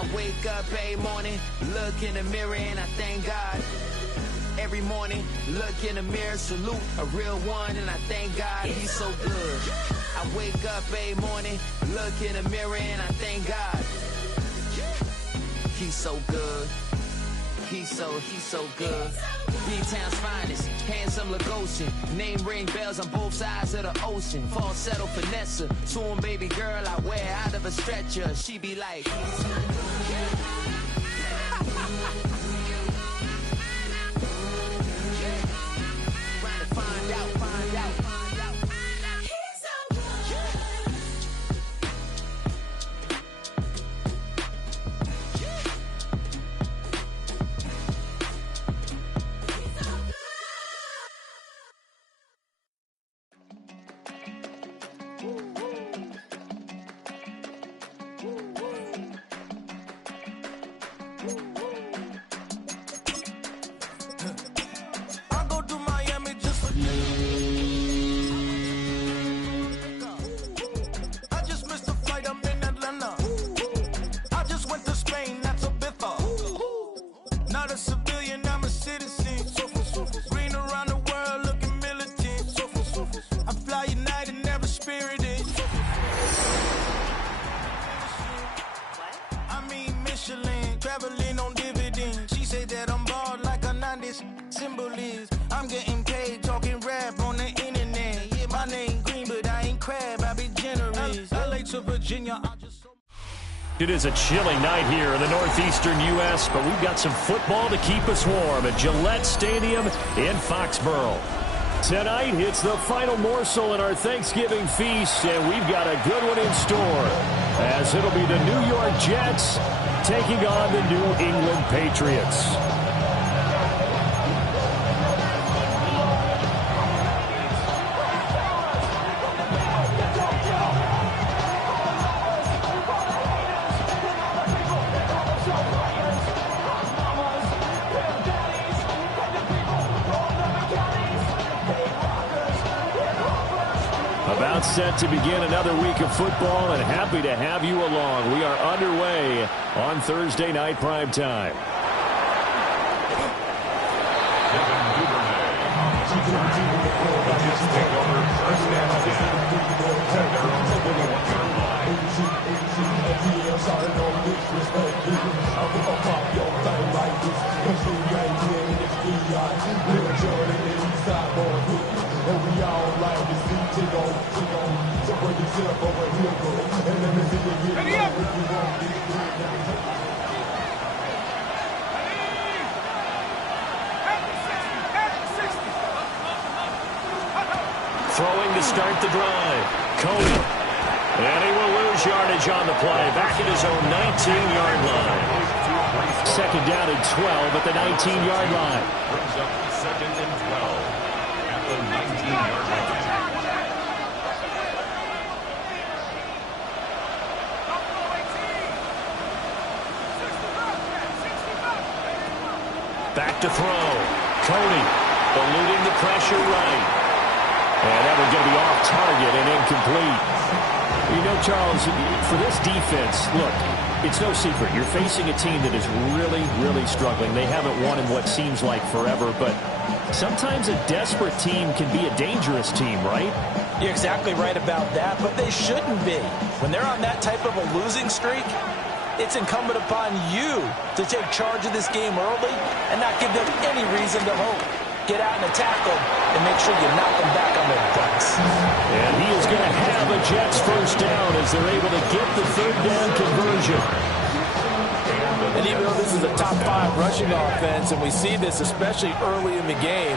I wake up every morning, look in the mirror and I thank God. Every morning, look in the mirror, salute a real one, and I thank God he's so good. I wake up every morning, look in the mirror, and I thank God. He's so good. He's so good. B-Town's finest, handsome Lagosian. Name ring bells on both sides of the ocean. Falsetto finesse, soon baby girl I wear out of a stretcher. She be like... Find out. He's so good. I'm getting paid talking rap on the internet. Yeah, my name green, but I ain't crab. I be generous. LA to Virginia. It is a chilly night here in the northeastern U.S., but we've got some football to keep us warm at Gillette Stadium in Foxborough. Tonight, it's the final morsel in our Thanksgiving feast, and we've got a good one in store, as it'll be the New York Jets taking on the New England Patriots. About set to begin another week of football, and happy to have you along. We are underway on Thursday night primetime. Throwing to start the drive. Cody. And he will lose yardage on the play. Back at his own 19-yard line. Second down and 12 at the 19-yard line. Brings up second and 12 at the 19-yard line. Back to throw. Cody eluding the pressure right. And that one's going to be off target and incomplete. You know, Charles, for this defense, look, it's no secret. You're facing a team that is really, really struggling. They haven't won in what seems like forever, but sometimes a desperate team can be a dangerous team, right? You're exactly right about that, but they shouldn't be. When they're on that type of a losing streak, it's incumbent upon you to take charge of this game early and not give them any reason to hope. Get out and attack them and make sure you knock them back on their butts. And he is going to have a Jets first down as they're able to get the third down conversion. And even though this is a top 5 rushing offense, and we see this especially early in the game,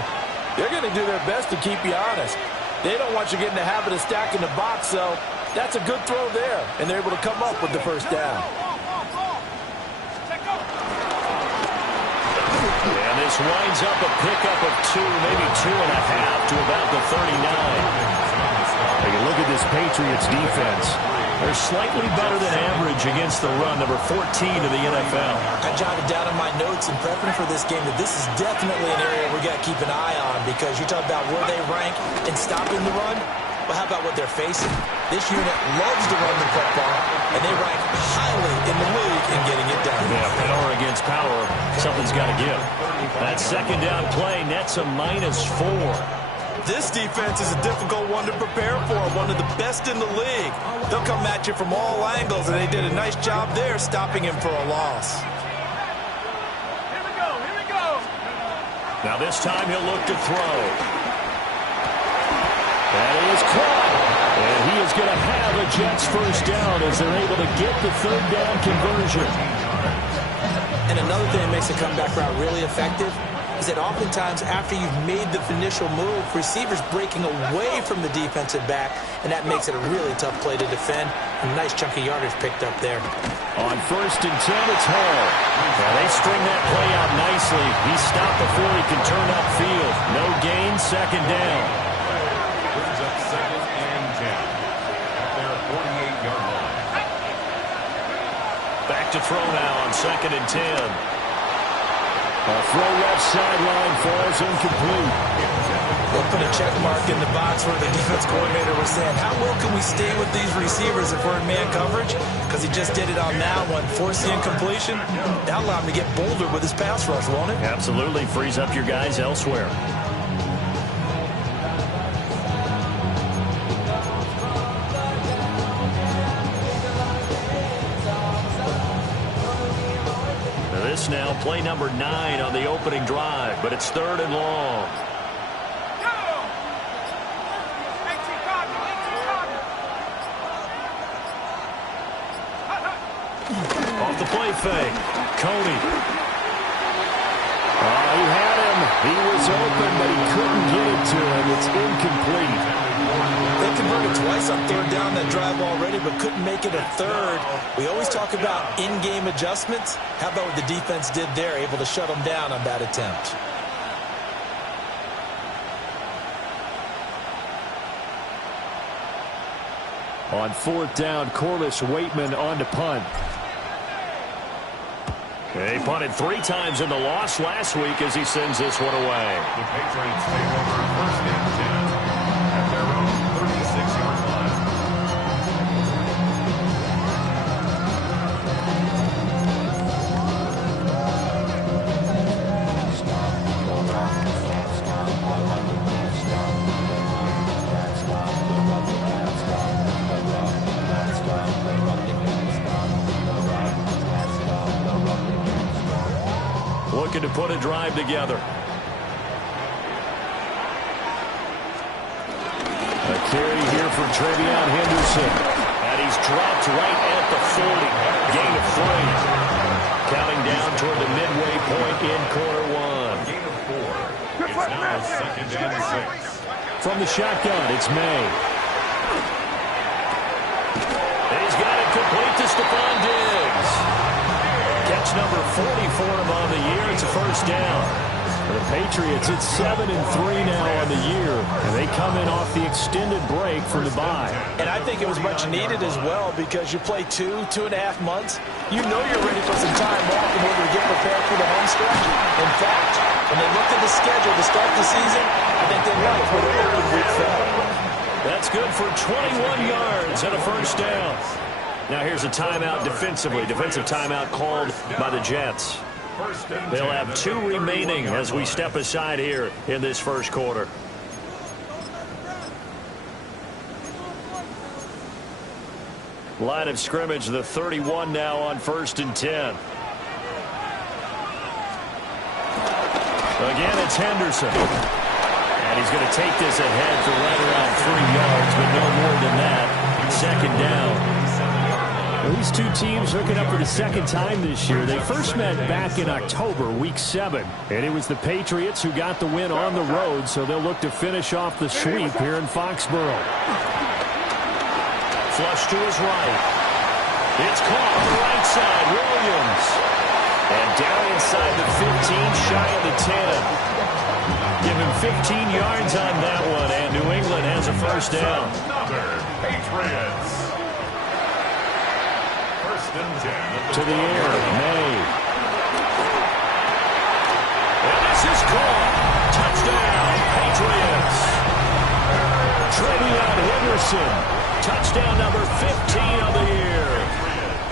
they're going to do their best to keep you honest. They don't want you getting the habit of stacking the box, so that's a good throw there, and they're able to come up with the first down. And this winds up a pickup of 2, maybe 2.5 to about the 39. Take a look at this Patriots defense. They're slightly better than average against the run, number 14 of the NFL. I jotted down in my notes in prepping for this game that this is definitely an area we got to keep an eye on, because you talk about where they rank in stopping the run. Well, how about what they're facing? This unit loves to run the football, and they rank highly in the league in getting it power, something's got to give. That second down play nets a -4. This defense is a difficult one to prepare for, one of the best in the league. They'll come at you from all angles, and they did a nice job there stopping him for a loss. Here we go. Now this time he'll look to throw. That is caught. And he is going to have a Jets first down as they're able to get the third down conversion. And another thing that makes a comeback route really effective is that oftentimes after you've made the initial move, receivers breaking away from the defensive back, and that makes it a really tough play to defend. A nice chunk of yardage picked up there. On 1st and 10, it's Hall. Now they string that play out nicely. He stopped before he can turn upfield. No gain, second down. Brings up 2nd and 10 at their 48-yard line. Back to throw now on 2nd and 10. A throw left sideline falls incomplete. They'll put a check mark in the box where the defense coordinator was saying, how well can we stay with these receivers if we're in man coverage? Because he just did it on that one, force the incompletion. That'll allow him to get bolder with his pass rush, won't it? Absolutely. Frees up your guys elsewhere. This now, play number 9 on the opening drive, but it's 3rd and long. Off the play fake, Coney. He had him. He was open, but he couldn't get it to him. It's incomplete. They converted twice on 3rd down that drive already, but couldn't make it a 3rd. We always talk about in-game adjustments. How about what the defense did there, able to shut them down on that attempt? On 4th down, Corliss Waitman on to punt. They punted 3 times in the loss last week as he sends this one away. The Patriots take over 1st and 10 at their own 36-yard line. Looking to put a drive together. A carry here for Travion Henderson. And he's dropped right at the 40. Gain of 3. Counting down toward the midway point in quarter 1. Gain of 4. It's now 2nd and 6. From the shotgun, it's May. He's got it complete to Stephon Diggs. Catch number 40 for him on the year. It's a first down. For the Patriots, it's 7-3 now on the year, and they come in off the extended break from the bye. And I think it was much needed as well because you play 2.5 months. You know you're ready for some time off in order to get prepared for the home stretch. In fact, when they looked at the schedule to start the season, I think they like where the open week fell. That's good for 21 yards and a first down. Now here's a timeout defensively. Defensive timeout called by the Jets. They'll have 2 remaining as we step aside here in this first quarter. Line of scrimmage, the 31 now on 1st and 10. Again, it's Henderson. And he's going to take this ahead for right around 3 yards, but no more than that. Second down. Well, these two teams hooking up for the second time this year. They first met back in October, week 7. And it was the Patriots who got the win on the road, so they'll look to finish off the sweep here in Foxborough. Flush to his right. It's caught on the right side. Williams. And down inside the 15, shy of the 10. Give him 15 yards on that one, and New England has a first down. Patriots. To the air, May. And this is caught. Touchdown, Patriots. Travion Henderson. Touchdown number 15 of the year.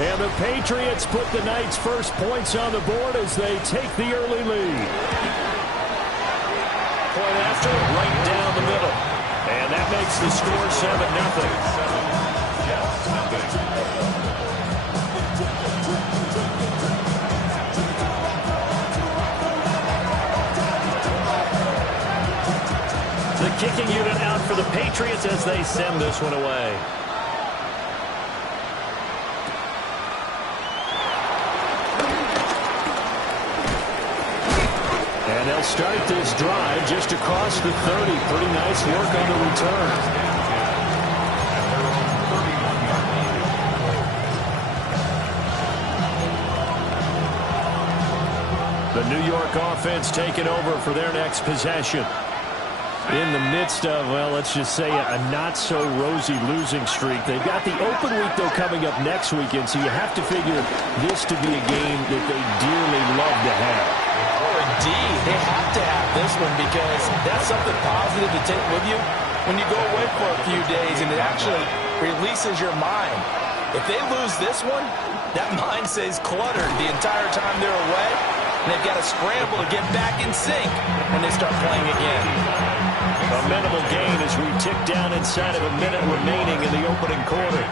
And the Patriots put the Knights' first points on the board as they take the early lead. Point after, right down the middle. And that makes the score 7-0. The kicking unit out for the Patriots as they send this one away. And they'll start this drive just across the 30. Pretty nice work on the return. The New York offense taking over for their next possession. In the midst of, well, let's just say a not-so-rosy losing streak. They've got the open week, though, coming up next weekend, so you have to figure this to be a game that they dearly love to have. Oh, indeed. They have to have this one because that's something positive to take with you when you go away for a few days, and it actually releases your mind. If they lose this one, that mind stays cluttered the entire time they're away, and they've got to scramble to get back in sync when they start playing again. A minimal gain as we tick down inside of a minute remaining in the opening quarter.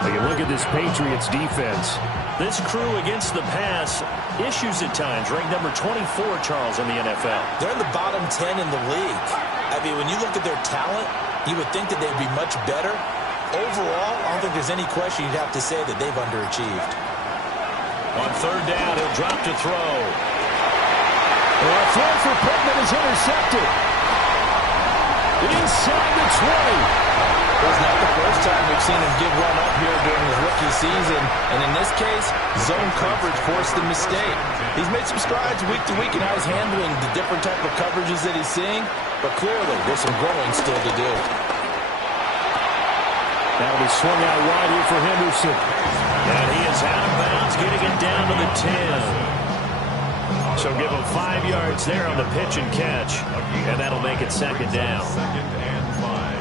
Take a look at this Patriots defense. This crew against the pass, issues at times, ranked number 24, Charles, in the NFL. They're in the bottom 10 in the league. I mean, when you look at their talent, you would think that they'd be much better. Overall, I don't think there's any question you'd have to say that they've underachieved. On third down, he'll drop to throw. A throw for Pittman is intercepted. Inside the 20. It's not the first time we've seen him give one up here during his rookie season. And in this case, zone coverage forced the mistake. He's made some strides week to week in how he's handling the different type of coverages that he's seeing. But clearly, there's some growing still to do. That'll be swung out wide here for Henderson. And he is out of bounds, getting it down to the 10. So give him 5 yards there on the pitch and catch. And that'll make it second down. Second and 5.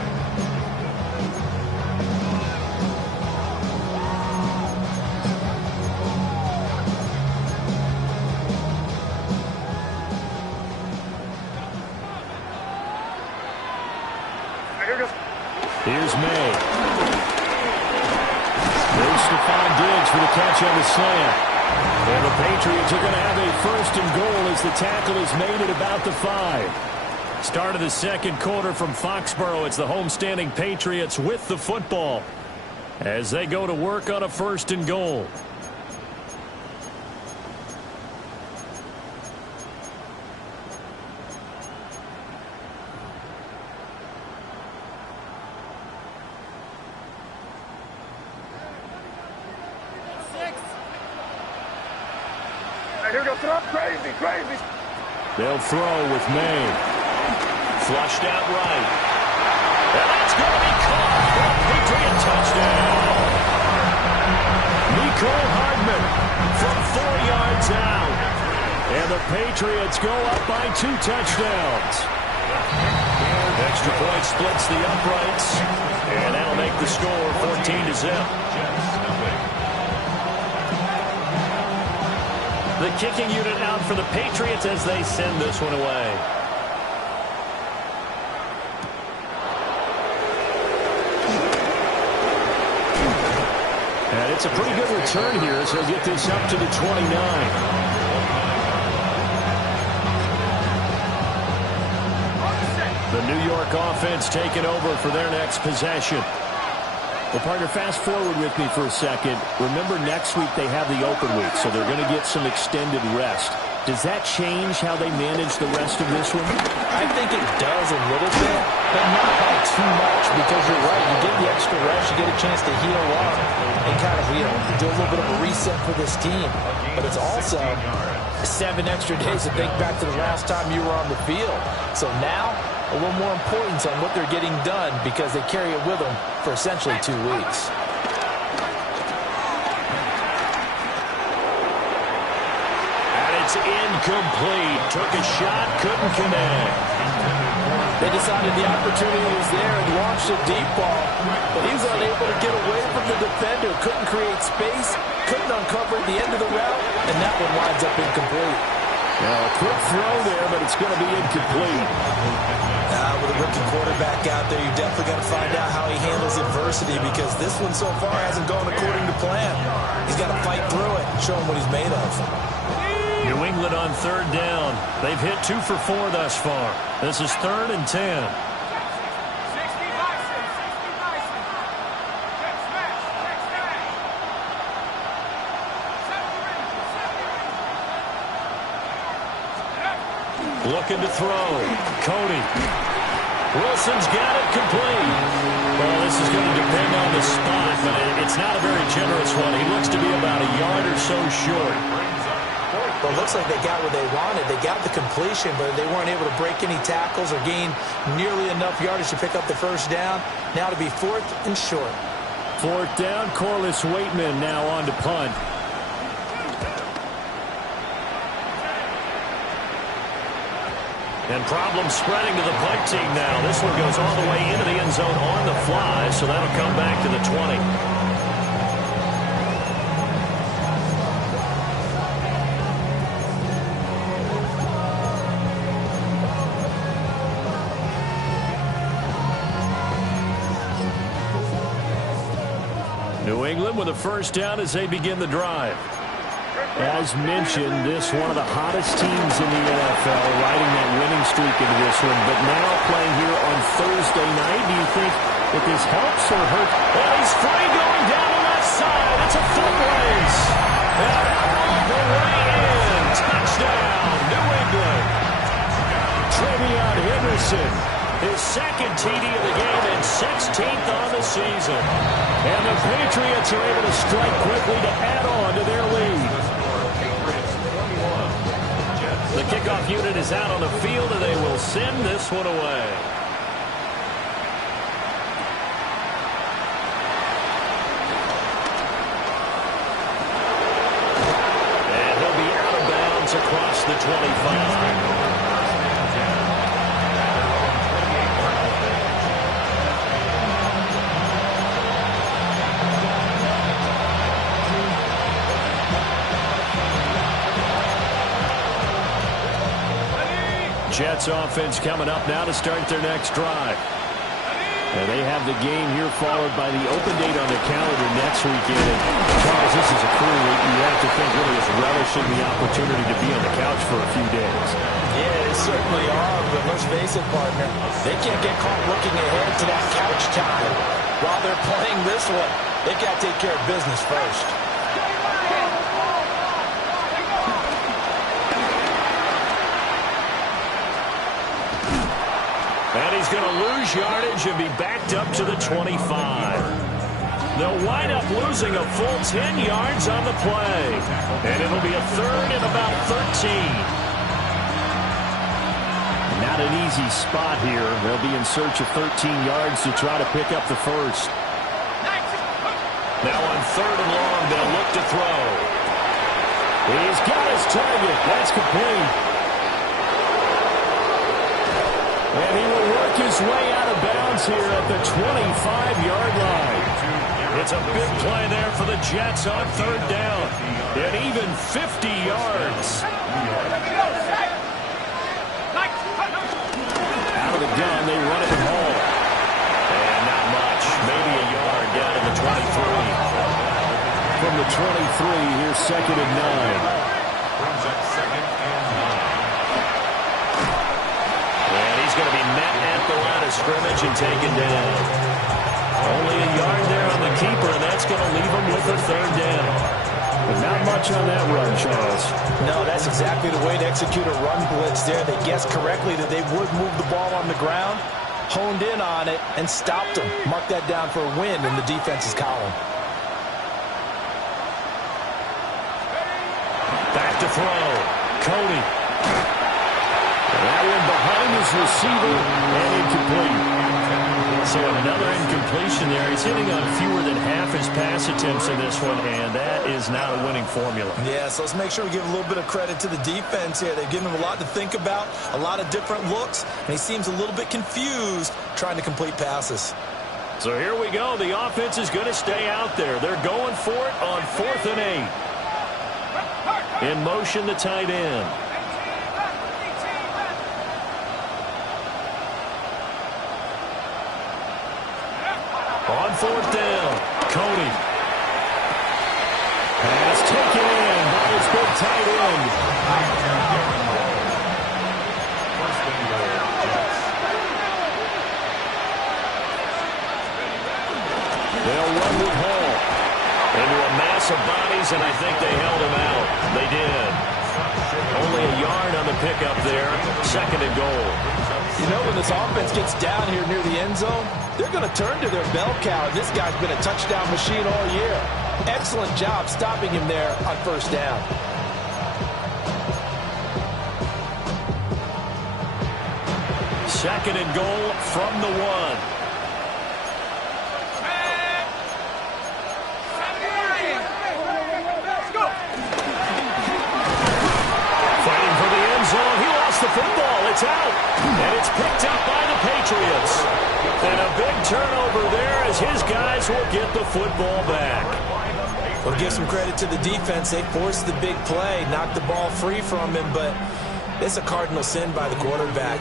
Here's May. There's Stephon Diggs for the catch on the slant. And the Patriots are going to have a first and goal as the tackle is made at about the 5. Start of the second quarter from Foxborough. It's the homestanding Patriots with the football as they go to work on a first and goal. Crazy. They'll throw with May. Flushed out right. And that's going to be caught for a Patriot touchdown. Nicole Hardman from 4 yards out. And the Patriots go up by 2 touchdowns. Extra point splits the uprights. And that'll make the score 14-0. The kicking unit out for the Patriots as they send this one away. And it's a pretty good return here as he'll get this up to the 29. The New York offense taking over for their next possession. Well, partner, fast forward with me for a second. Remember, next week they have the open week, so they're going to get some extended rest. Does that change how they manage the rest of this one? I think it does a little bit, but not by too much, because you're right. You get the extra rest, you get a chance to heal up and kind of, do a little bit of a reset for this team. But it's also 7 extra days to think back to the last time you were on the field. So now, a little more importance on what they're getting done because they carry it with them for essentially 2 weeks. And it's incomplete. Took a shot, couldn't connect. They decided the opportunity was there and launched a deep ball, but he was unable to get away from the defender. Couldn't create space, couldn't uncover at the end of the route, and that one winds up incomplete. Now, a quick throw there, but it's going to be incomplete. With a rookie quarterback out there, you're definitely going to find out how he handles adversity, because this one so far hasn't gone according to plan. He's got to fight through it and show him what he's made of. New England on third down. They've hit 2 for 4 thus far. This is 3rd and 10. Looking to throw. Cody. Wilson's got it complete. Well, this is going to depend on the spot, but it's not a very generous one. He looks to be about a yard or so short. Well, it looks like they got what they wanted. They got the completion, but they weren't able to break any tackles or gain nearly enough yardage to pick up the first down. Now to be 4th and short. 4th down. Corliss Waitman now on to punt. And problems spreading to the punt team now. This one goes all the way into the end zone on the fly, so that'll come back to the 20. New England with a first down as they begin the drive. As mentioned, this one of the hottest teams in the NFL, riding that winning streak into this one, but now playing here on Thursday night. Do you think that this helps or hurts? Well, he's free going down the left side. It's a foot race. And all the way in. Touchdown, New England. Travion Henderson, his 2nd TD of the game and 16th on the season. And the Patriots are able to strike quickly to add on to their lead. The kickoff unit is out on the field, and they will send this one away. And he'll be out of bounds across the 25. Jets offense coming up now to start their next drive. And they have the game here followed by the open date on the calendar next weekend. And Charles, this is a crew you have to think really is relishing the opportunity to be on the couch for a few days. Yeah, they certainly are, but let's face it, partner. They can't get caught looking ahead to that couch time while they're playing this one. They got to take care of business first. And he's going to lose yardage and be backed up to the 25. They'll wind up losing a full 10 yards on the play. And it'll be a 3rd and about 13. Not an easy spot here. They'll be in search of 13 yards to try to pick up the first. Now on 3rd and long, they'll look to throw. He's got his target. That's complete. And he will work his way out of bounds here at the 25-yard line. It's a big play there for the Jets on 3rd down. And even 50 yards. Out of the gun, they run it home. And not much. Maybe a yard down to the 23. From the 23, here's 2nd and 9. Going to be met at the line of scrimmage and taken down. Only a yard there on the keeper, and that's going to leave him with a 3rd down. But not much on that run, Charles. No, that's exactly the way to execute a run blitz there. They guessed correctly that they would move the ball on the ground, honed in on it, and stopped them. Mark that down for a win in the defense's column. Back to throw. Cody. That one behind his receiver and incomplete. So another incompletion there. He's hitting on fewer than half his pass attempts in this one, and that is not a winning formula. Yeah, so let's make sure we give a little bit of credit to the defense here. They've given him a lot to think about, a lot of different looks, and he seems a little bit confused trying to complete passes. So here we go. The offense is going to stay out there. They're going for it on 4th and 8. In motion, the tight end. On 4th down, Cody. Pass taken in by his big tight end. They'll run with Hall into a mass of bodies, and I think they held him out. They did. Only a yard on the pickup there. 2nd and goal. You know, when this offense gets down here near the end zone, they're going to turn to their bell cow. This guy's been a touchdown machine all year. Excellent job stopping him there on 1st down. Second and goal from the 1. Fighting for the end zone. He lost the football. It's out. And it's picked up by the Patriots. And a big turnover there as his guys will get the football back. Well, give some credit to the defense. They forced the big play, knocked the ball free from him, but it's a cardinal sin by the quarterback.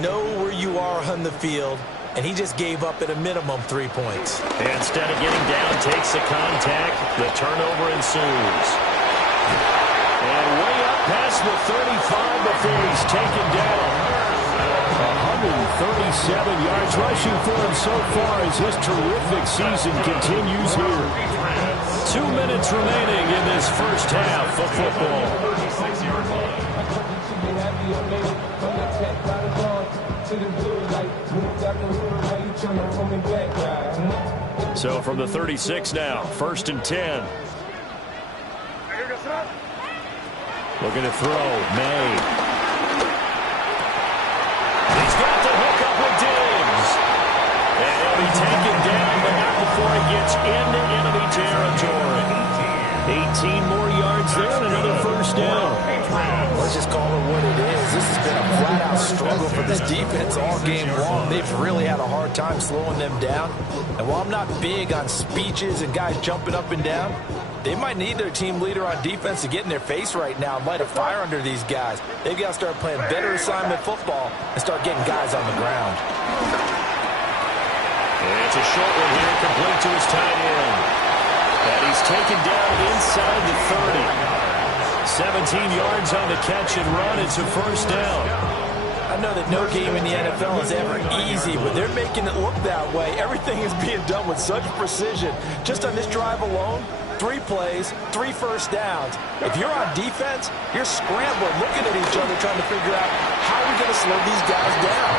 Know where you are on the field, and he just gave up at a minimum 3 points. And instead of getting down, takes the contact. The turnover ensues. And way up past the 35 before he's taken down. 137 yards rushing for him so far as his terrific season continues here. 2 minutes remaining in this first half of football. So from the 36 now, 1st and 10. Looking to throw, May. He's got the hook up with Diggs. And he'll be taken down, but not before he gets into enemy territory. 18 more yards there and another 1st down. Let's just call it what it is. This has been a flat-out struggle for this defense all game long. They've really had a hard time slowing them down. And while I'm not big on speeches and guys jumping up and down, they might need their team leader on defense to get in their face right now and light a fire under these guys. They've got to start playing better assignment football and start getting guys on the ground. And it's a short one here, complete to his tight end. And he's taken down inside the 30. 17 yards on the catch and run. It's a 1st down. I know that no game in the NFL is ever easy, but they're making it look that way. Everything is being done with such precision. Just on this drive alone, 3 plays, 3 1st downs. If you're on defense, you're scrambling, looking at each other, trying to figure out how we're going to slow these guys down.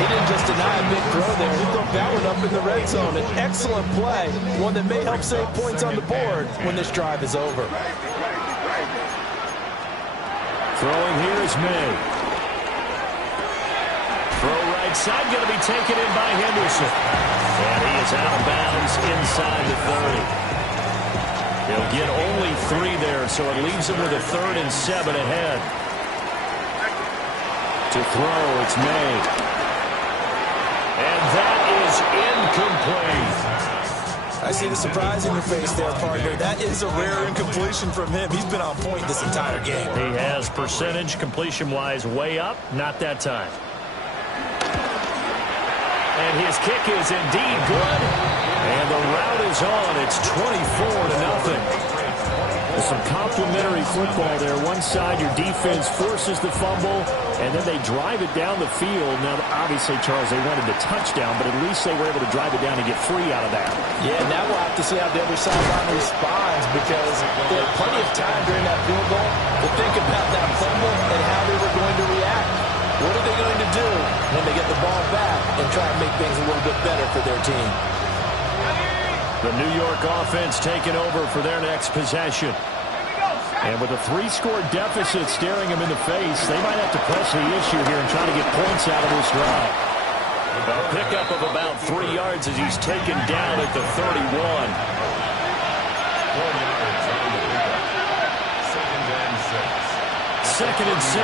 He didn't just deny a big throw there. He threw that one up in the red zone. An excellent play, one that may help save points on the board when this drive is over. Throwing here is May. Throw right side, going to be taken in by Henderson. And he is out of bounds inside the 30. He'll get only 3 there, so it leaves him with a 3rd and 7 ahead. To throw, it's May. And that is incomplete. I see the surprise in your face there, partner. That is a rare incompletion from him. He's been on point this entire game. He has percentage completion-wise way up. Not that time. And his kick is indeed good. And the route is on. It's 24-0. There's some complimentary football there. One side, your defense forces the fumble, and then they drive it down the field. Now, obviously, Charles, they wanted the touchdown, but at least they were able to drive it down and get free out of that. Yeah, now we'll have to see how the other sideline responds, because they had plenty of time during that field goal to think about that fumble and how they were going to react. What are they going to do when they get the ball back and try and make things a little bit better for their team? The New York offense taking over for their next possession. And with a 3-score deficit staring them in the face, they might have to press the issue here and try to get points out of this drive. A pickup of about 3 yards as he's taken down at the 31. 4 yards on the pickup. 2nd and 6. 2nd and 6.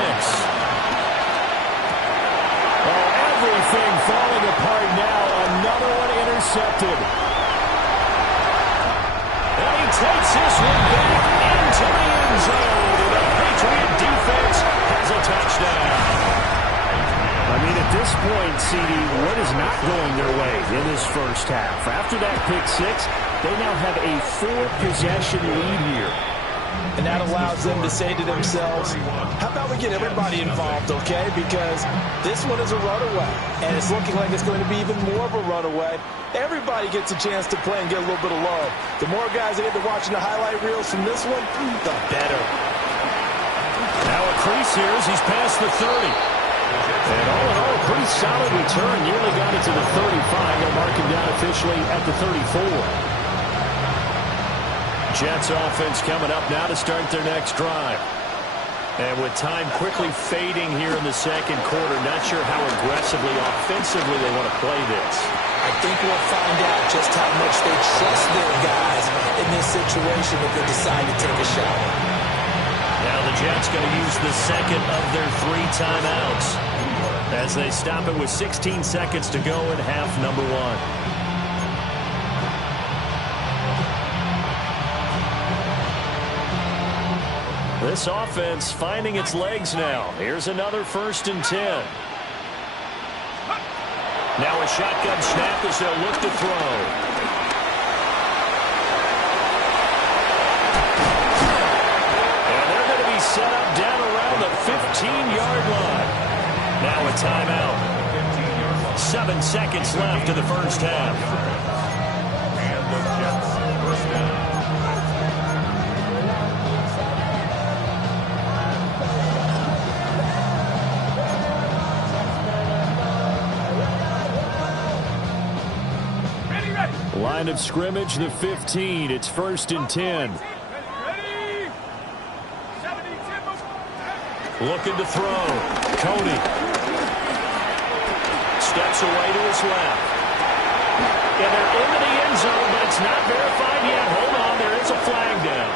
Oh, everything falling apart now. Another one intercepted. And he takes this one back into the end zone. The Patriot defense has a touchdown. I mean, at this point, CD, what is not going their way in this first half? After that pick six, they now have a 4-possession lead here. And that allows them to say to themselves, how about we get everybody involved, okay? Because this one is a runaway, and it's looking like it's going to be even more of a runaway. Everybody gets a chance to play and get a little bit of love. The more guys that get to watching the highlight reels from this one, the better. Now a crease here as he's past the 30. And all in all, a pretty solid return. Nearly got it to the 35. They'll mark him down officially at the 34. Jets offense coming up now to start their next drive. And with time quickly fading here in the second quarter, not sure how aggressively, offensively they want to play this. I think we'll find out just how much they trust their guys in this situation if they decide to take a shot. Now the Jets going to use the second of their 3 timeouts as they stop it with 16 seconds to go in half number 1. This offense finding its legs now. Here's another 1st and 10. Now a shotgun snap as they'll look to throw. Set up down around the 15-yard line. Now a timeout. 7 seconds left in the first half. And the Jets first down. Line of scrimmage, the 15. It's 1st and 10. Looking to throw. Cody. Steps away to his left. And they're into the end zone, but it's not verified yet. Hold on, there is a flag down.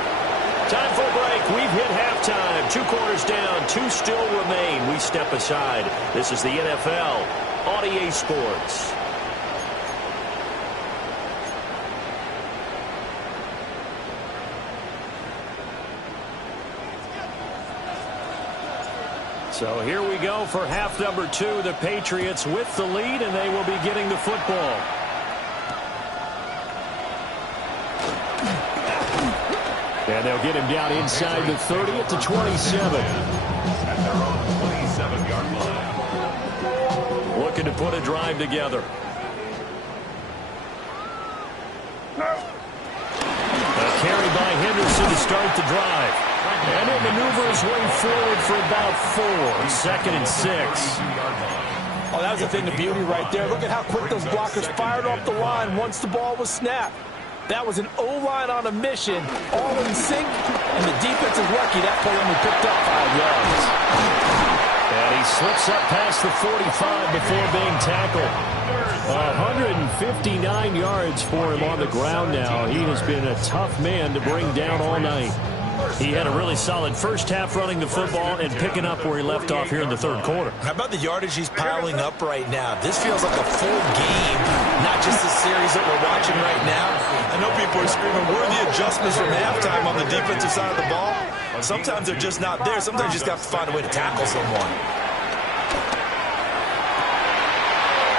Time for a break. We've hit halftime. 2 quarters down, 2 still remain. We step aside. This is the NFL on EA Sports. So here we go for half number 2. The Patriots with the lead, and they will be getting the football. And they'll get him down inside the 30 at the 27. At their own 27-yard line. Looking to put a drive together. A carry by Henderson to start the drive. And he'll maneuver his way forward for about 4. 2nd and 6. Oh, that was a thing of beauty right there. Look at how quick those blockers fired off the line once the ball was snapped. That was an O-line on a mission, all in sync, and the defense is lucky that play only picked up 5 yards. And he slips up past the 45 before being tackled. 159 yards for him on the ground now. He has been a tough man to bring down all night. He had a really solid first half running the football and picking up where he left off here in the 3rd quarter. How about the yardage he's piling up right now? This feels like a full game, not just the series that we're watching right now. I know people are screaming, where are the adjustments from halftime on the defensive side of the ball? Sometimes they're just not there. Sometimes you just have to find a way to tackle someone.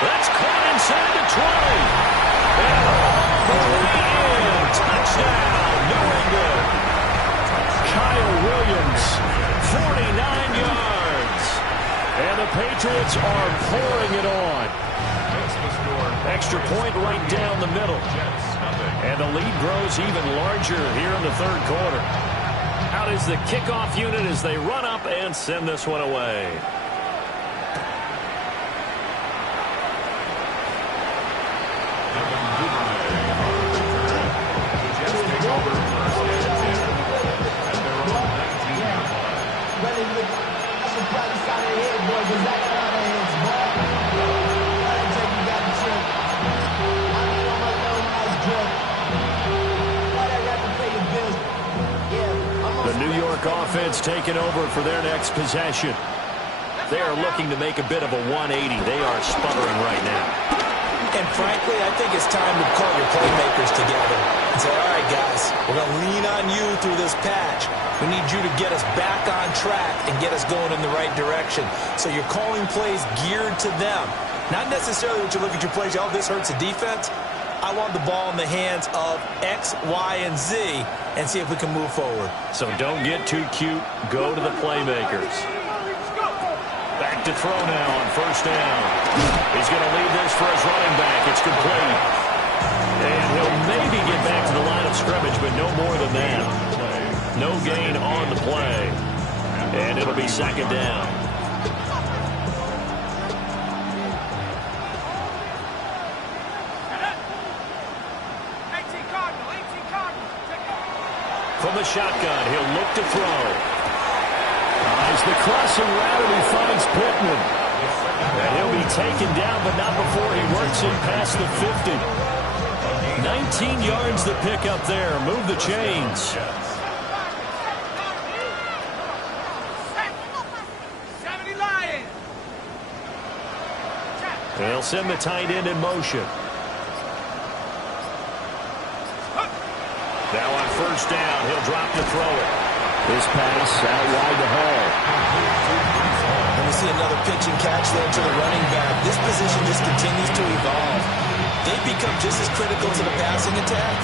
That's caught inside the 20. And all the way in. Touchdown, New England. Kyle Williams, 49 yards. And the Patriots are pouring it on. Extra point right down the middle. And the lead grows even larger here in the 3rd quarter. Out is the kickoff unit as they run up and send this one away. York offense taking over for their next possession. They are looking to make a bit of a 180. They are sputtering right now. And frankly, I think it's time to call your playmakers together and say, all right, guys, we're going to lean on you through this patch. We need you to get us back on track and get us going in the right direction. So you're calling plays geared to them. Not necessarily what you look at your plays, oh, this hurts the defense. I want the ball in the hands of X, Y, and Z and see if we can move forward. So don't get too cute. Go to the playmakers. Back to throw now on first down. He's going to leave this for his running back. It's complete. And he'll maybe get back to the line of scrimmage, but no more than that. No gain on the play. And it'll be second down. From the shotgun, he'll look to throw. As the crossing route, he finds Pittman. And he'll be taken down, but not before he works it past the 50. 19 yards to pick up there. Move the chains. They'll send the tight end in motion. Now on first down, he'll drop to throw it. This pass out wide to Hall. And we see another pitch and catch there to the running back. This position just continues to evolve. They've become just as critical to the passing attack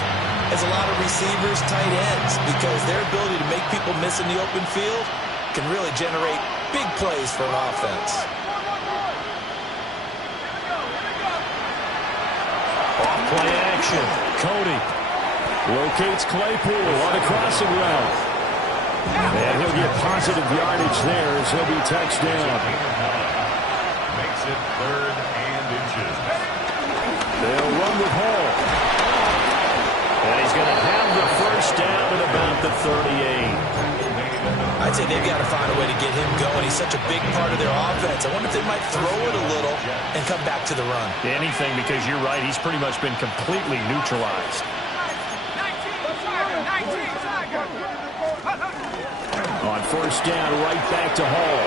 as a lot of receivers, tight ends, because their ability to make people miss in the open field can really generate big plays for an offense. Off play action. Cody locates Claypool on a crossing route. And he'll get positive yardage there as he'll be touched down. Makes it 3rd and inches. They'll run with Hall. And he's going to have the first down at about the 38. I'd say they've got to find a way to get him going. He's such a big part of their offense. I wonder if they might throw it a little and come back to the run. Anything, because you're right, he's pretty much been completely neutralized. On first down, right back to Hall.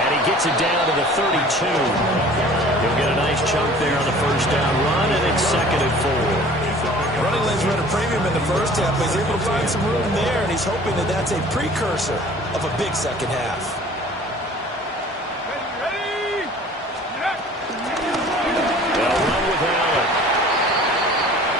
And he gets it down to the 32. He'll get a nice chunk there on the first down run, and it's 2nd and 4. Running lanes were at a premium in the first half, but he's able to find some room there, and he's hoping that that's a precursor of a big second half. They'll run with Allen.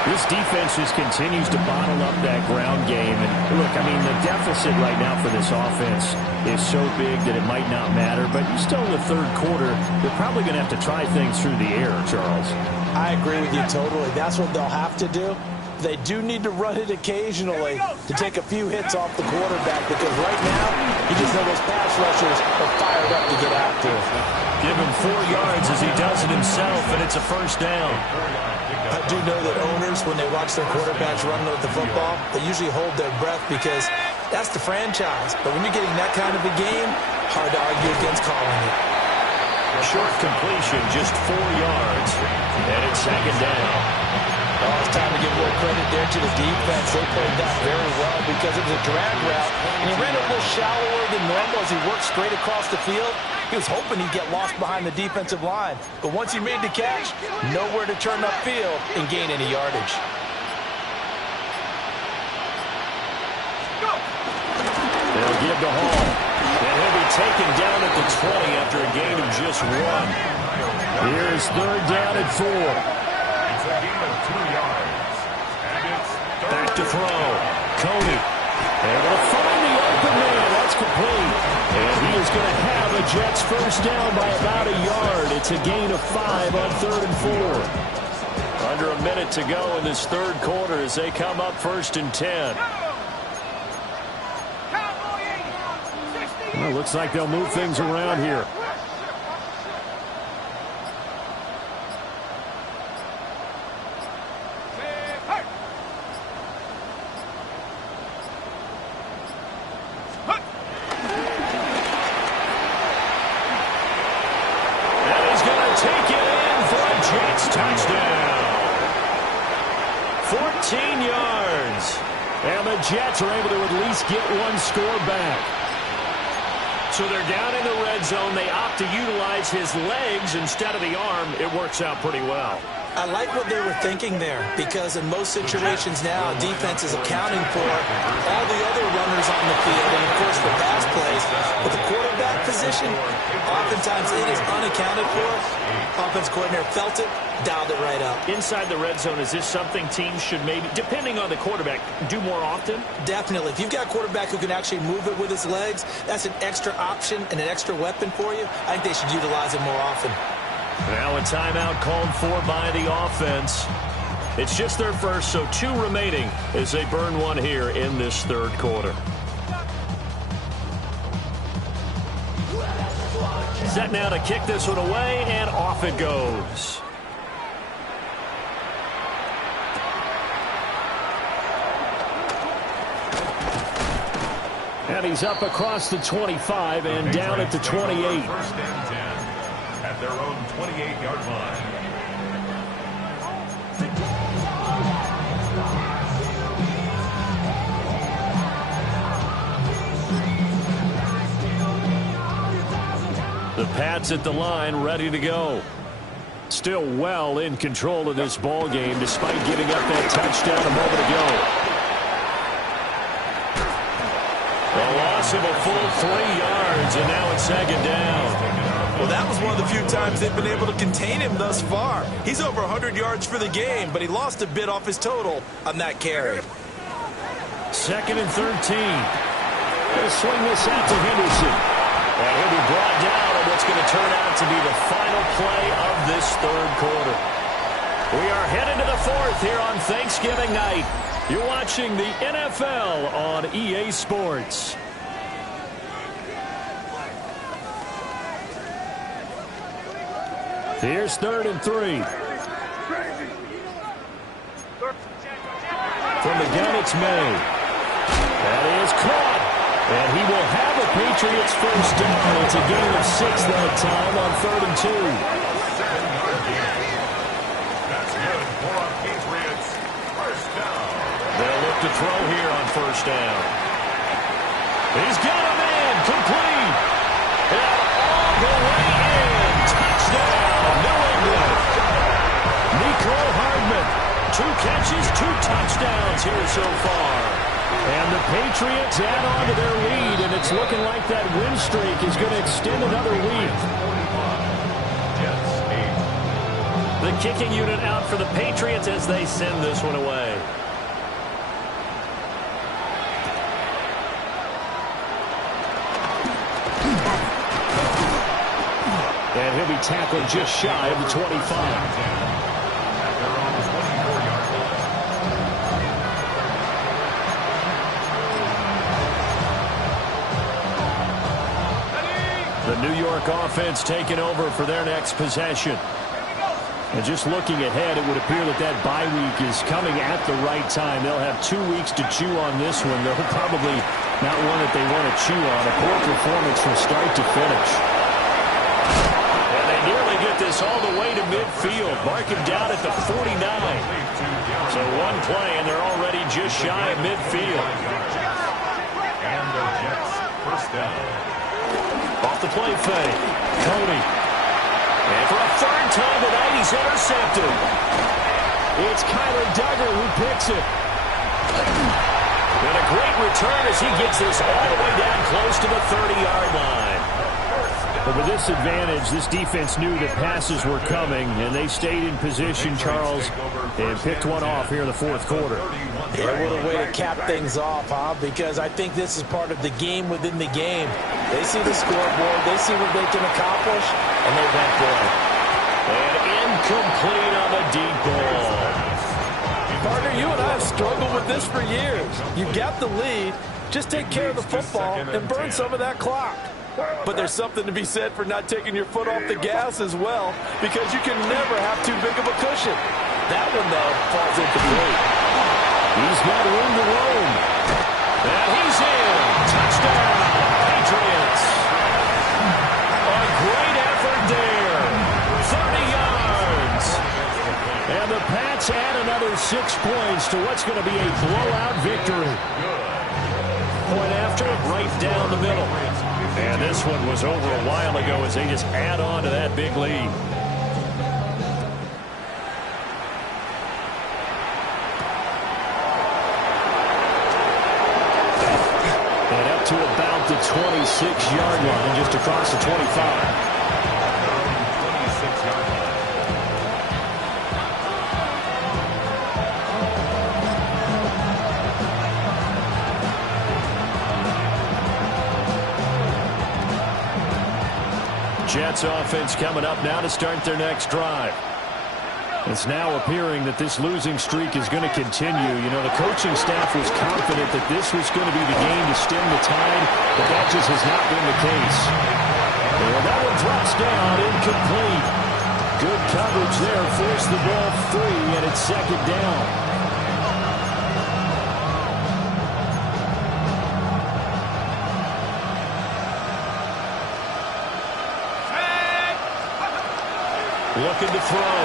This defense just continues to bottle up that ground game. And look, I mean, the deficit right now for this offense is so big that it might not matter. But still in the third quarter, they're probably going to have to try things through the air, Charles. I agree with you totally. That's what they'll have to do. They do need to run it occasionally to take a few hits off the quarterback, because right now, you just know those pass rushers are fired up to get after it. Give him 4 yards as he does it himself, and it's a first down. I do know that owners, when they watch their quarterbacks run with the football, they usually hold their breath because that's the franchise. But when you're getting that kind of a game, hard to argue against calling it. Short completion, just 4 yards, and it's 2nd down. Oh, it's time to give a little credit there to the defense. They played that very well because it was a drag route, and he ran a little shallower than normal as he worked straight across the field. He was hoping he'd get lost behind the defensive line. But once he made the catch, nowhere to turn upfield and gain any yardage. They'll give to Hall. And he'll be taken down at the 20 after a gain of just 1. Here's 3rd down and 4. It's a gain of 2 yards. And it's Back to throw. Cody. Able to find the open man. That's complete. And he is going to have a Jets first down by about a yard. It's a gain of 5 on 3rd and 4. Under a minute to go in this third quarter as they come up 1st and 10. Well, looks like they'll move things around here. And the Jets are able to at least get one score back. So they're down in the red zone. They opt to utilize his legs instead of the arm. It works out pretty well. I like what they were thinking there, because in most situations now, defense is accounting for all the other runners on the field and, of course, the pass plays. But the quarterback position, oftentimes it is unaccounted for. Offense coordinator felt it, dialed it right up. Inside the red zone, is this something teams should maybe, depending on the quarterback, do more often? Definitely. If you've got a quarterback who can actually move it with his legs, that's an extra option and an extra weapon for you. I think they should utilize it more often. Now a timeout called for by the offense. It's just their first, so 2 remaining as they burn one here in this third quarter. Set now to kick this one away, and off it goes. And he's up across the 25 and down at the 28. First and 10 at their own 28-yard line. The Pats at the line, ready to go. Still well in control of this ball game, despite giving up that touchdown a moment ago. A loss of a full 3 yards, and now it's second down. Well, that was one of the few times they've been able to contain him thus far. He's over 100 yards for the game, but he lost a bit off his total on that carry. Second and 13. They'll swing this out to Henderson. And he'll be brought down on what's going to turn out to be the final play of this third quarter. We are headed to the fourth here on Thanksgiving night. You're watching the NFL on EA Sports. Here's 3rd and 3. From the gun, it's May. That is caught. And he will have a Patriots first down. It's a gain of 6 that time on 3rd and 2. 7-yard gain. That's good for a Patriots first down. They'll look to throw here on first down. He's got a man complete. And all the way in. Touchdown, New England. Nicole Hardman. 2 catches, 2 touchdowns here so far. And the Patriots add on to their lead, and it's looking like that win streak is going to extend another week. The kicking unit out for the Patriots as they send this one away. And he'll be tackled just shy of the 25. The New York offense taking over for their next possession. And just looking ahead, it would appear that that bye week is coming at the right time. They'll have 2 weeks to chew on this one. They're probably not one that they want to chew on. A poor performance from start to finish. And they nearly get this all the way to midfield. Mark him down at the 49. So one play, and they're already just shy of midfield. And the Jets first down. Off the play fake. Cody. And for a 3rd time tonight, he's intercepted. It's Kyler Duggar who picks it. And a great return as he gets this all the way down close to the 30-yard line. But with this advantage, this defense knew that passes were coming, and they stayed in position, Charles, and picked one off here in the 4th quarter. Yeah, what a way to cap things off, huh? Because I think this is part of the game within the game. They see the scoreboard, they see what they can accomplish, and they went for it. And incomplete on the deep ball. Partner, you and I have struggled with this for years. You got the lead, just take care of the football and burn some of that clock. But there's something to be said for not taking your foot off the gas as well, because you can never have too big of a cushion. That one, though, falls incomplete. He's got room to roam. And he's in. Touchdown, Patriots. A great effort there. 30 yards. And the Pats add another 6 points to what's going to be a blowout victory. Point after, right down the middle. And this one was over a while ago as they just add on to that big lead. And up to about the 26-yard line, just across the 25. Jets offense coming up now to start their next drive. It's now appearing that this losing streak is going to continue. You know, the coaching staff was confident that this was going to be the game to stem the tide, but that just has not been the case. And that one drops down, incomplete. Good coverage there, forced the ball free, and it's second down. Looking to throw.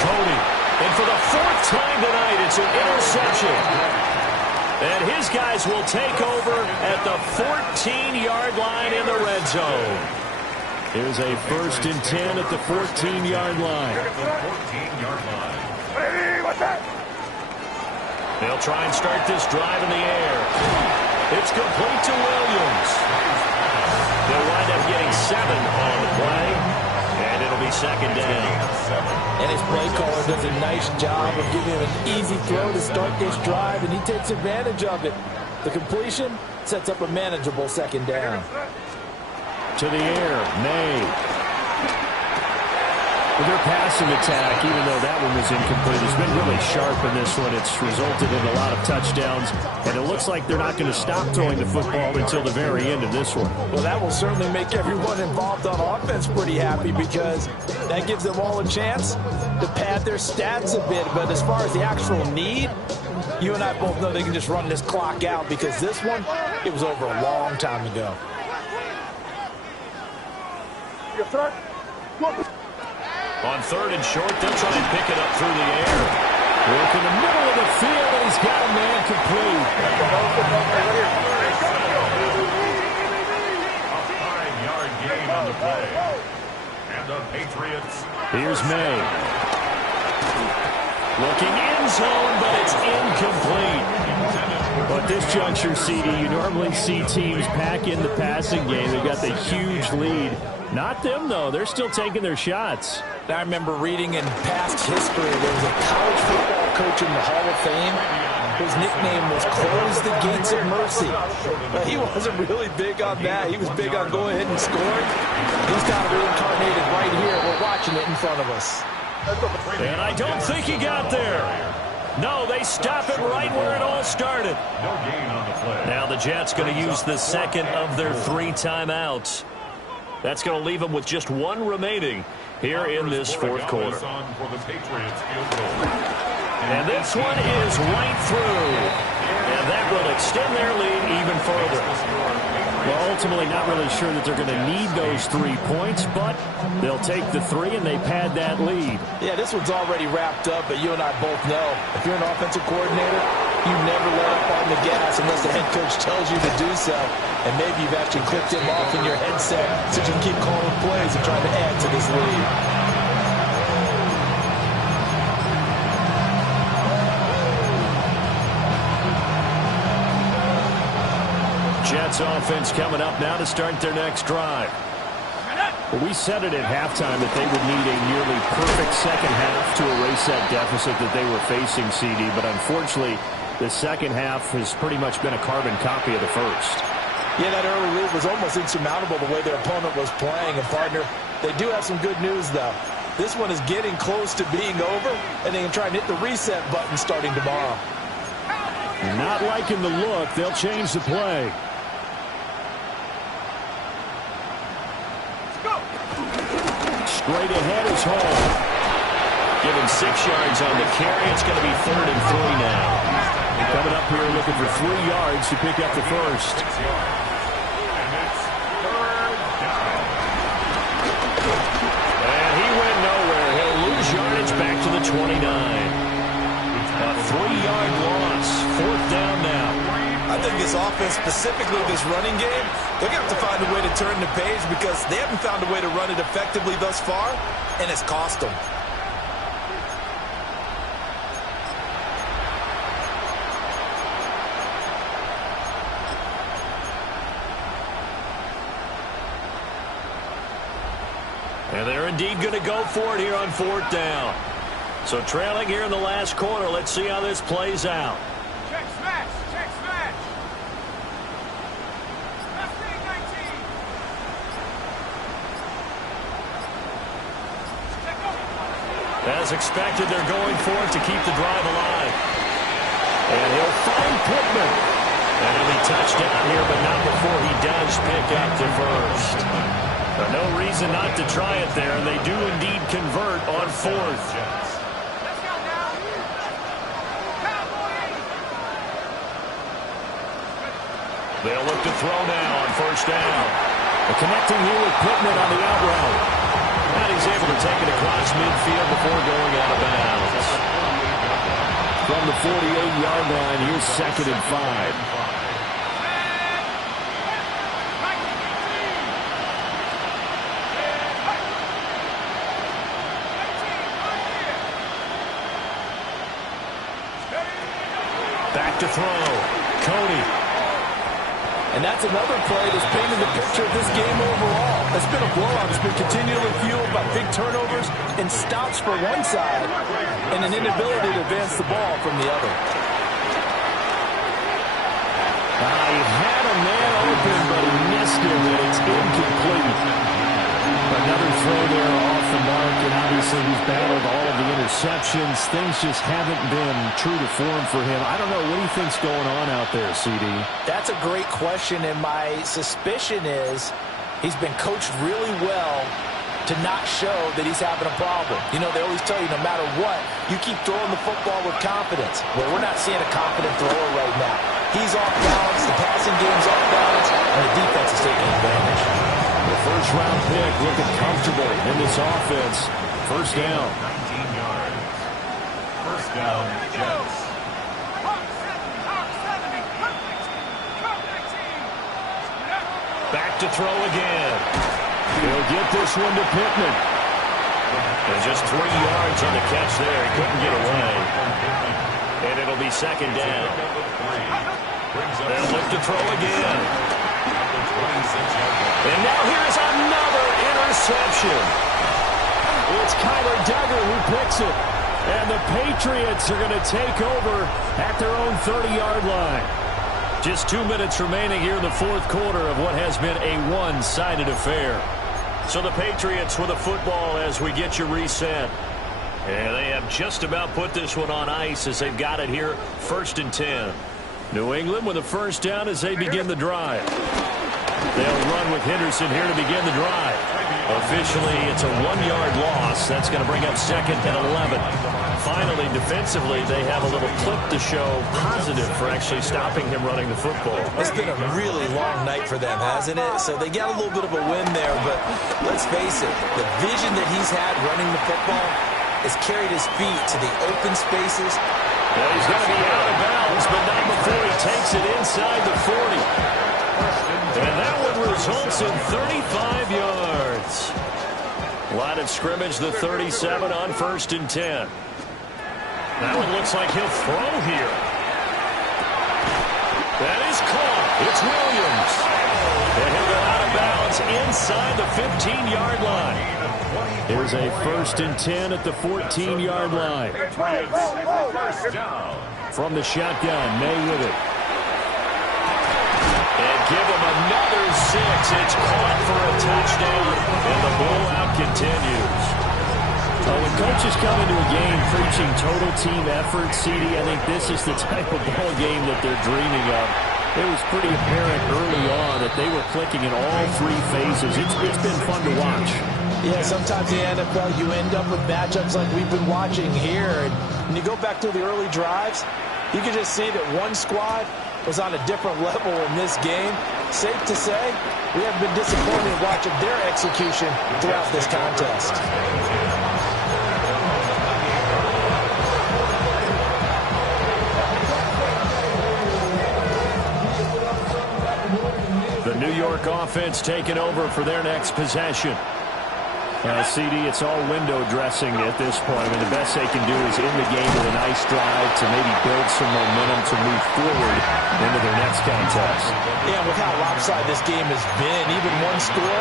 Cody. And for the 4th time tonight, it's an interception. And his guys will take over at the 14-yard line in the red zone. Here's a 1st and 10 at the 14-yard line. They'll try and start this drive in the air. It's complete to Williams. They'll wind up getting 7 on the play. And it'll be second down. And his play caller does a nice job of giving him an easy throw to start this drive, and he takes advantage of it. The completion sets up a manageable second down. To the air, May. With their passing attack, even though that one was incomplete, has been really sharp in this one. It's resulted in a lot of touchdowns, and it looks like they're not going to stop throwing the football until the very end of this one. Well, that will certainly make everyone involved on offense pretty happy because that gives them all a chance to pad their stats a bit. But as far as the actual need, you and I both know they can just run this clock out because this one, it was over a long time ago. On 3rd and short, they'll try and pick it up through the air. Work in the middle of the field, and he's got a man complete. A 5-yard gain on the play. And the Patriots. Here's May. Looking end zone, but it's incomplete. But this juncture, CD, you normally see teams pack in the passing game. They've got the huge lead. Not them, though. They're still taking their shots. I remember reading in past history, there was a college football coach in the Hall of Fame. His nickname was Close the Gates of Mercy. But he wasn't really big on that. He was big on going ahead and scoring. He's kind of reincarnated right here. We're watching it in front of us. And I don't think he got there. No, they stop it right where it all started. No gain on the play. Now the Jets going to use the second of their 3 timeouts. That's going to leave them with just 1 remaining here in this 4th quarter. And this one is right through. And that will extend their lead even further. Well, ultimately not really sure that they're going to need those 3 points, but they'll take the 3 and they pad that lead. Yeah, this one's already wrapped up, but you and I both know if you're an offensive coordinator, you never let up on the gas unless the head coach tells you to do so. And maybe you've actually clicked him off in your headset so you can keep calling plays and trying to add to this lead. Jets offense coming up now to start their next drive. Well, we said it at halftime that they would need a nearly perfect second half to erase that deficit that they were facing, CD. But unfortunately, the second half has pretty much been a carbon copy of the first. Yeah, that early lead was almost insurmountable the way their opponent was playing. And, partner, they do have some good news, though. This one is getting close to being over, and they can try and hit the reset button starting tomorrow. Not liking the look. They'll change the play. Straight ahead is Hall. Given 6 yards on the carry. It's going to be 3rd and 3 now. Coming up here looking for 3 yards to pick up the first. And he went nowhere. He'll lose yardage back to the 29. A 3-yard loss. 4th down now. I think this offense, specifically this running game, they're going to have to find a way to turn the page because they haven't found a way to run it effectively thus far, and it's cost them. And they're indeed going to go for it here on 4th down. So trailing here in the last quarter. Let's see how this plays out. Check smash. Check smash. Left wing 19. As expected, they're going for it to keep the drive alive. And he'll find Pittman. And he'll be touched down here, but not before he does pick up the first. But no reason not to try it there, and they do indeed convert on 4th. They'll look to throw now on 1st down. Connecting here with Pittman on the out route. And he's able to take it across midfield before going out of bounds. From the 48-yard line, here's 2nd and 5. Back to throw. Cody. And that's another play that's painted the picture of this game overall. It's been a blowout. It's been continually fueled by big turnovers and stops for one side and an inability to advance the ball from the other. He had a man open, but he missed him, and it's incomplete. Another throw there off the mark, and obviously he's battled all of the interceptions. Things just haven't been true to form for him. I don't know. What do you think's going on out there, CD? That's a great question, and my suspicion is he's been coached really well to not show that he's having a problem. You know, they always tell you no matter what, you keep throwing the football with confidence. Well, we're not seeing a confident thrower right now. He's off balance, the passing game's off balance, and the defense is taking advantage. The first-round pick looking comfortable in this offense. 1st down. 19 yards. 1st down, Jets. Back to throw again. He'll get this one to Pittman. And just 3 yards on the catch there. He couldn't get away. And it'll be 2nd down. They'll look to throw again. And now here's another interception. It's Kyler Duggar who picks it. And the Patriots are going to take over at their own 30-yard line. Just 2 minutes remaining here in the 4th quarter of what has been a one-sided affair. So the Patriots with a football as we get you reset. And they have just about put this one on ice as they've got it here, 1st and 10. New England with a 1st down as they begin the drive. They'll run with Henderson here to begin the drive. Officially, it's a 1-yard loss. That's going to bring up 2nd and 11. Finally, defensively, they have a little clip to show positive for actually stopping him running the football. It's been a really long night for them, hasn't it? So they got a little bit of a win there, but let's face it, the vision that he's had running the football has carried his feet to the open spaces. Well, he's going to be out of bounds, but not before he takes it inside the 40. And that one results in 35 yards. Line of scrimmage, the 37 on 1st and 10. That one looks like he'll throw here. That is caught. It's Williams. And he'll go out of bounds inside the 15-yard line. Here's a 1st and 10 at the 14-yard line. From the shotgun, May with it. And give him another 6. It's caught for a touchdown, and the blowout continues. When coaches come into a game preaching total team effort, CD, I think this is the type of ball game that they're dreaming of. It was pretty apparent early on that they were clicking in all 3 phases. It's been fun to watch. Yeah, sometimes in the NFL you end up with matchups like we've been watching here. And when you go back to the early drives, you can just see that one squad was on a different level in this game. Safe to say, we have been disappointed watching their execution throughout this contest. The New York offense taking over for their next possession. CD, it's all window dressing at this point. I mean, the best they can do is in the game with a nice drive to maybe build some momentum to move forward into their next contest. Yeah, with how lopsided this game has been, even one score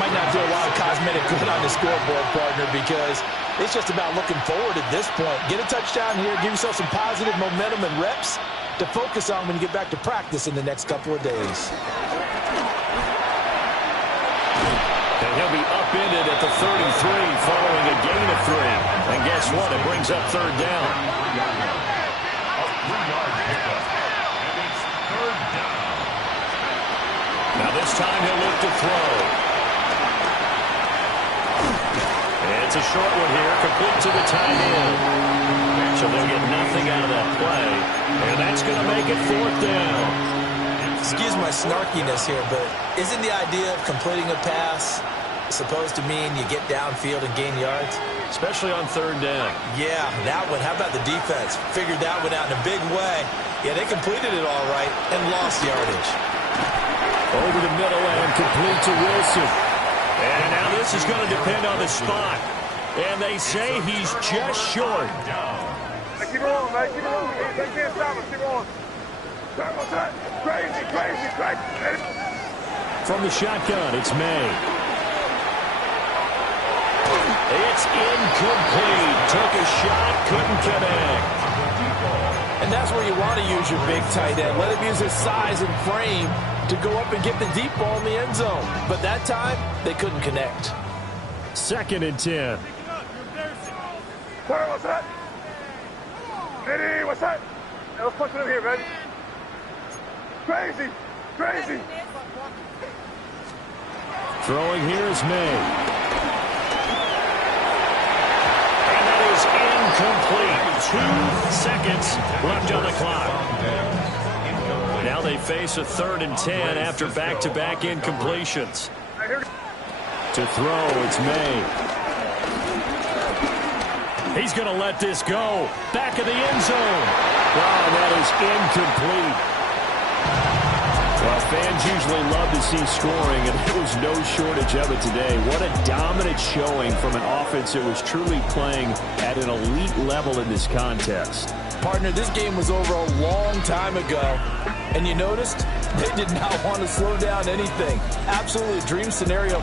might not do a lot of cosmetic good on the scoreboard, partner, because it's just about looking forward at this point. Get a touchdown here, give yourself some positive momentum and reps to focus on when you get back to practice in the next couple of days. And he'll be upended at the 33 following a gain of 3. And guess what? It brings up third down. A 3-yard pickup. And it's third down. Now this time he'll look to throw. It's a short one here, complete to the tight end. So they'll get nothing out of that play. And that's going to make it fourth down. Excuse my snarkiness here, but isn't the idea of completing a pass supposed to mean you get downfield and gain yards? Especially on third down. Yeah, that one. How about the defense? Figured that one out in a big way. Yeah, they completed it all right and lost yardage. Over the middle and complete to Wilson. And now this is going to depend on the spot. And they say he's just short. Keep rolling, man. Keep rolling. They can't stop us. Keep rolling. Crazy, crazy, crazy. From the shotgun, it's May. It's incomplete. Took a shot, couldn't connect. And that's where you want to use your big tight end. Let him use his size and frame to go up and get the deep ball in the end zone. But that time, they couldn't connect. 2nd and 10. What's that? Eddie, what's that? Hey, let's push it in here, baby. Crazy, crazy. Throwing here is May. And that is incomplete. 2 seconds left on the clock. Now they face a 3rd and 10 after back-to-back incompletions. To throw, it's May. He's going to let this go. Back of the end zone. Wow, that is incomplete. Well, fans usually love to see scoring, and there was no shortage of it today. What a dominant showing from an offense that was truly playing at an elite level in this contest. Partner, this game was over a long time ago, and you noticed they did not want to slow down anything. Absolutely a dream scenario.